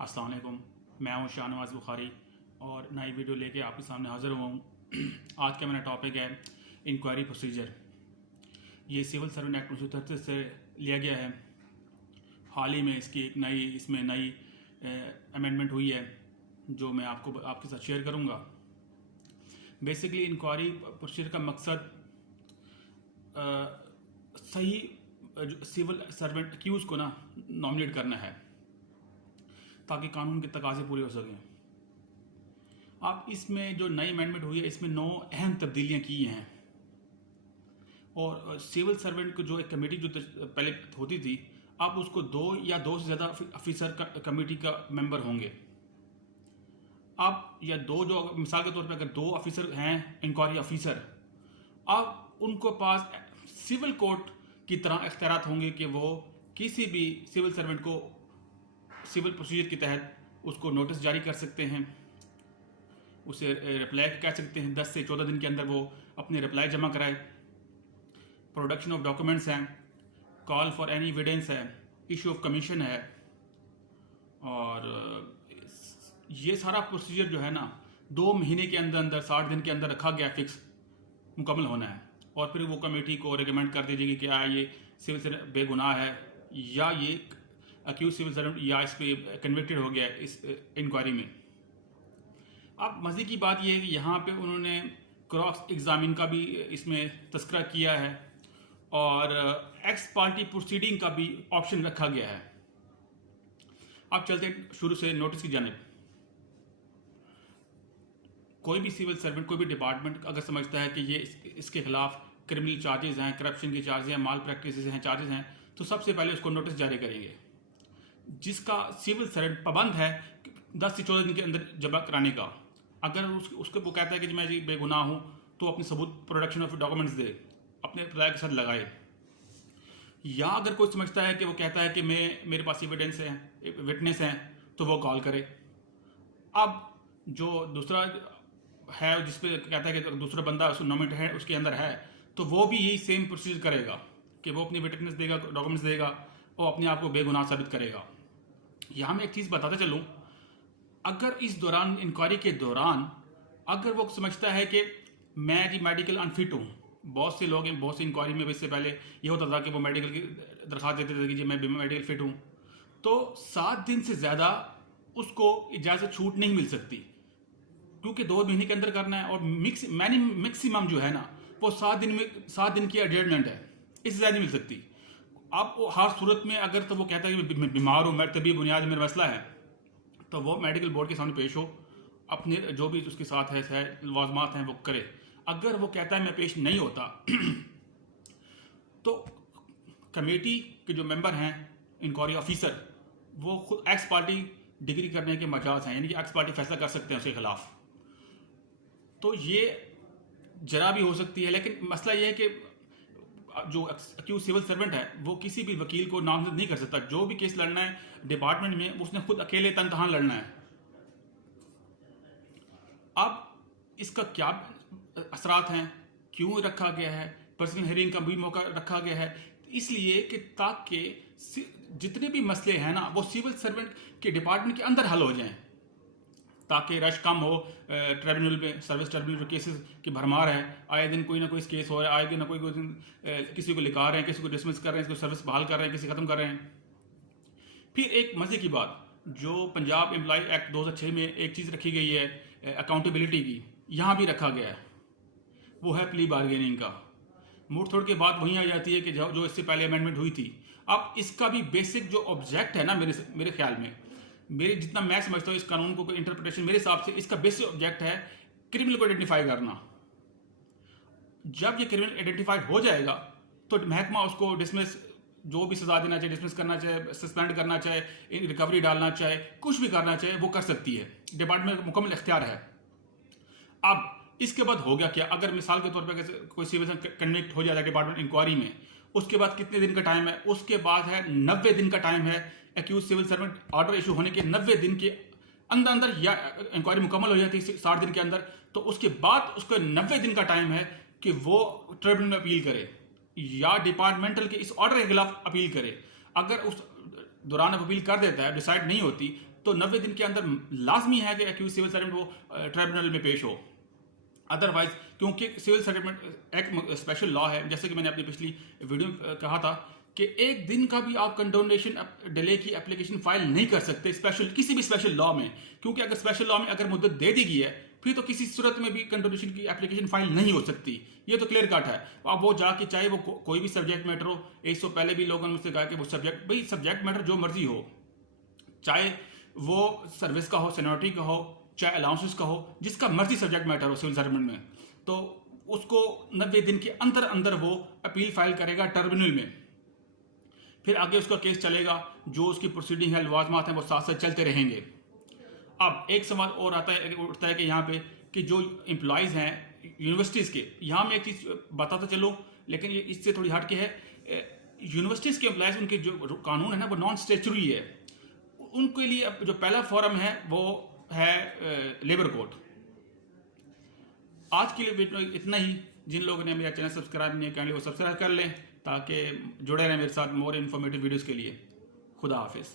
अस्सलाम वालेकुम, मैं हूं शाहनवाज बुखारी और नई वीडियो लेके आपके सामने हाज़िर हुआ हूं। आज का मेरा टॉपिक है इंक्वायरी प्रोसीजर। ये सिविल सर्वेंट एक्ट 1933 से लिया गया है। हाल ही में इसकी एक नई अमेंडमेंट हुई है जो मैं आपके साथ शेयर करूंगा। बेसिकली इंक्वायरी प्रोसीजर का मकसद सही सिविल सर्वेंट एक्यूज़ को नॉमिनेट करना है ताकि कानून के तकाजे पूरे हो सकें। अब इसमें जो नई अमेंडमेंट हुई है इसमें 9 अहम तब्दीलियां की हैं और सिविल सर्वेंट को जो एक कमेटी जो पहले होती थी अब उसको 2 या 2 से ज़्यादा ऑफिसर कमेटी का मेंबर होंगे। अब या जो मिसाल के तौर पे अगर 2 ऑफिसर हैं इंक्वायरी ऑफिसर, अब उनको पास सिविल कोर्ट की तरह इख्तियारात होंगे कि वो किसी भी सिविल सर्वेंट को सिविल प्रोसीजर के तहत उसको नोटिस जारी कर सकते हैं, उसे रिप्लाई कह सकते हैं। 10 से 14 दिन के अंदर वो अपने रिप्लाई जमा कराए। प्रोडक्शन ऑफ डॉक्यूमेंट्स हैं, कॉल फॉर एनी एविडेंस है, इशू ऑफ कमीशन है और ये सारा प्रोसीजर जो है 2 महीने के अंदर 60 दिन के अंदर रखा गया, फिक्स मुकम्मल होना है। और फिर वो कमेटी को रिकमेंड कर दीजिएगी कि क्या ये सिविल सर्वेंट बेगुनाह है या ये अक्यूज सिविल सर्वेंट या इस पर कन्विक्टेड हो गया इस इंक्वायरी में। अब मज़े की बात यह है कि यहाँ पे उन्होंने क्रॉस एग्जामिन का भी इसमें तस्करा किया है और एक्स पार्टी प्रोसीडिंग का भी ऑप्शन रखा गया है। अब चलते हैं शुरू से नोटिस की जानिब। कोई भी सिविल सर्वेंट, कोई भी डिपार्टमेंट अगर समझता है कि ये इसके खिलाफ क्रिमिनल चार्जेस हैं, करप्शन के चार्जेस हैं, माल प्रैक्टिसेस हैं, चार्जेस हैं, तो सबसे पहले उसको नोटिस जारी करेंगे जिसका सिविल सर्वेंट पाबंद है 10 से 14 दिन के अंदर जमा कराने का। अगर उसको वो कहता है कि मैं जी बेगुनाह हूँ तो अपने सबूत प्रोडक्शन ऑफ डॉक्यूमेंट्स दे, अपने अप्लाई के साथ लगाए। या अगर कोई समझता है कि वो कहता है कि मेरे पास एविडेंस है, विटनेस हैं, तो वो कॉल करे। अब जो दूसरा है जिस पे कहता है कि दूसरा बंदा नॉमिनेट है उसके अंदर है, तो वो भी यही सेम प्रोसीजर करेगा कि वो अपनी विटनेस देगा, डॉक्यूमेंट्स देगा और अपने आप को बेगुनाह साबित करेगा। यहाँ मैं एक चीज़ बताता चलूँ, अगर इस दौरान इंक्वायरी के दौरान अगर वो समझता है कि मैं जी मेडिकल अनफिट हूँ, बहुत से लोग बहुत सी इंक्वायरी में इससे पहले ये होता था कि वो मेडिकल की दरख्वास्त देते थे कि जी मैं मेडिकल फिट हूँ, तो 7 दिन से ज़्यादा उसको इजाज़त छूट नहीं मिल सकती क्योंकि 2 महीने के अंदर करना है और मैक्सिमम जो है वो 7 दिन की एडजमेंट है, इससे ज़्यादा नहीं मिल सकती। अब वो हर सूरत में अगर तो वो कहता है कि मैं बीमार हूँ, मैं तभी बुनियाद मेरा मसला है, तो वो मेडिकल बोर्ड के सामने पेश हो, अपने जो भी उसके साथ है लवाजमात हैं वो करे। अगर वो कहता है मैं पेश नहीं होता तो कमेटी के जो मेंबर हैं इंक्वायरी ऑफिसर वो खुद एक्स पार्टी डिग्री करने के मजाज हैं, यानी कि एक्स पार्टी फैसला कर सकते हैं उसके खिलाफ। तो ये जरा भी हो सकती है, लेकिन मसला ये है कि जो अक्यूज सिविल सर्वेंट है वो किसी भी वकील को नामजद नहीं कर सकता। जो भी केस लड़ना है डिपार्टमेंट में उसने खुद अकेले तनतहा लड़ना है। अब इसका क्या असरात हैं, क्यों रखा गया है, पर्सनल हियरिंग का भी मौका रखा गया है, इसलिए कि ताकि जितने भी मसले हैं वो सिविल सर्वेंट के डिपार्टमेंट के अंदर हल हो जाएं, ताकि रश कम हो। ट्रिब्यूनल में सर्विस ट्रिब्यूनल केसेस की भरमार है, आए दिन कोई ना कोई केस हो रहा है, आए दिन कोई दिन किसी को लिखा रहे हैं, किसी को डिसमिस कर रहे हैं, किसी को सर्विस बहाल कर रहे हैं, किसी ख़त्म कर रहे हैं। फिर एक मज़े की बात, जो पंजाब एम्प्लॉय एक्ट 2006 में एक चीज़ रखी गई है अकाउंटेबिलिटी की, यहाँ भी रखा गया है, वो है प्ली बार्गेनिंग का। मुड़ थोड़ के बाद वहीं आ जाती है कि जो इससे पहले अमेंडमेंट हुई थी। अब इसका भी बेसिक जो ऑब्जेक्ट है मेरे ख्याल में, मेरे जितना मैं समझता हूँ इस कानून को इंटरप्रिटेशन, मेरे हिसाब से इसका बेसिक ऑब्जेक्ट है क्रिमिनल को आइडेंटिफाई करना। जब ये क्रिमिनल आइडेंटिफाइड हो जाएगा तो महकमा उसको डिसमिस, जो भी सजा देना चाहिए, डिसमिस करना चाहे, सस्पेंड करना चाहे, रिकवरी डालना चाहे, कुछ भी करना चाहे वो कर सकती है। डिपार्टमेंट का मुकम्मल इख्तियार है। अब इसके बाद हो गया क्या, अगर मिसाल के तौर पर कोई सिविल कन्विक्ट हो जाता है डिपार्टमेंट इंक्वायरी में, उसके बाद कितने दिन का टाइम है? उसके बाद है 90 दिन का टाइम है। Accused civil servant order issue होने के 90 दिन के अंदर या इंक्वायरी मुकम्मल हो जाती है 60 दिन के अंदर, तो उसके बाद उसको 90 दिन का टाइम है कि वो ट्रिब्यूनल में अपील करे या डिपार्टमेंटल के इस ऑर्डर के खिलाफ अपील करे। अगर उस दौरान अपील कर देता है, डिसाइड नहीं होती, तो 90 दिन के अंदर लाजमी है कि एक्यूज सिविल सर्वेंट वो ट्राइब्यूनल में पेश हो। अदरवाइज, क्योंकि civil servant act special law है, जैसे कि मैंने अपनी पिछली वीडियो में कहा था कि एक दिन का भी आप कंडोनेशन डिले की एप्लीकेशन फाइल नहीं कर सकते किसी भी स्पेशल लॉ में, क्योंकि अगर स्पेशल लॉ में अगर मुद्दत दे दी गई है फिर तो किसी सूरत में भी कंडोनेशन की एप्लीकेशन फाइल नहीं हो सकती। ये तो क्लियर कट है। अब वो जाके चाहे वो कोई भी सब्जेक्ट मैटर हो, 100 पहले भी लोगों ने मुझसे कहा कि वो सब्जेक्ट मैटर जो मर्जी हो, चाहे वो सर्विस का हो, सीनियरिटी का हो, चाहे अलाउंसेस का हो, जिसका मर्जी सब्जेक्ट मैटर हो सिविल सर्वेंट में, तो उसको 90 दिन के अंदर अंदर वो अपील फाइल करेगा ट्रिब्यूनल में। फिर आगे उसका केस चलेगा, जो उसकी प्रोसीडिंग है, लवाजमात हैं, वो साथ साथ चलते रहेंगे। अब एक सवाल और उठता है कि यहाँ पे कि जो एम्प्लॉयज़ हैं यूनिवर्सिटीज़ के, यहाँ मैं एक चीज़ बताता चलूँ, लेकिन ये इससे थोड़ी हट के है। यूनिवर्सिटीज़ के एम्प्लॉयज़, उनके जो कानून है ना वो नॉन स्टेचुरी है। उनके लिए जो पहला फॉरम है वो है लेबर कोड। आज के लिए इतना ही। जिन लोगों ने मेरा चैनल सब्सक्राइब नहीं किया वो सब्सक्राइब कर लें ताकि जुड़े रहें मेरे साथ मोर इन्फॉर्मेटिव वीडियोज़ के लिए। खुदा हाफिज़।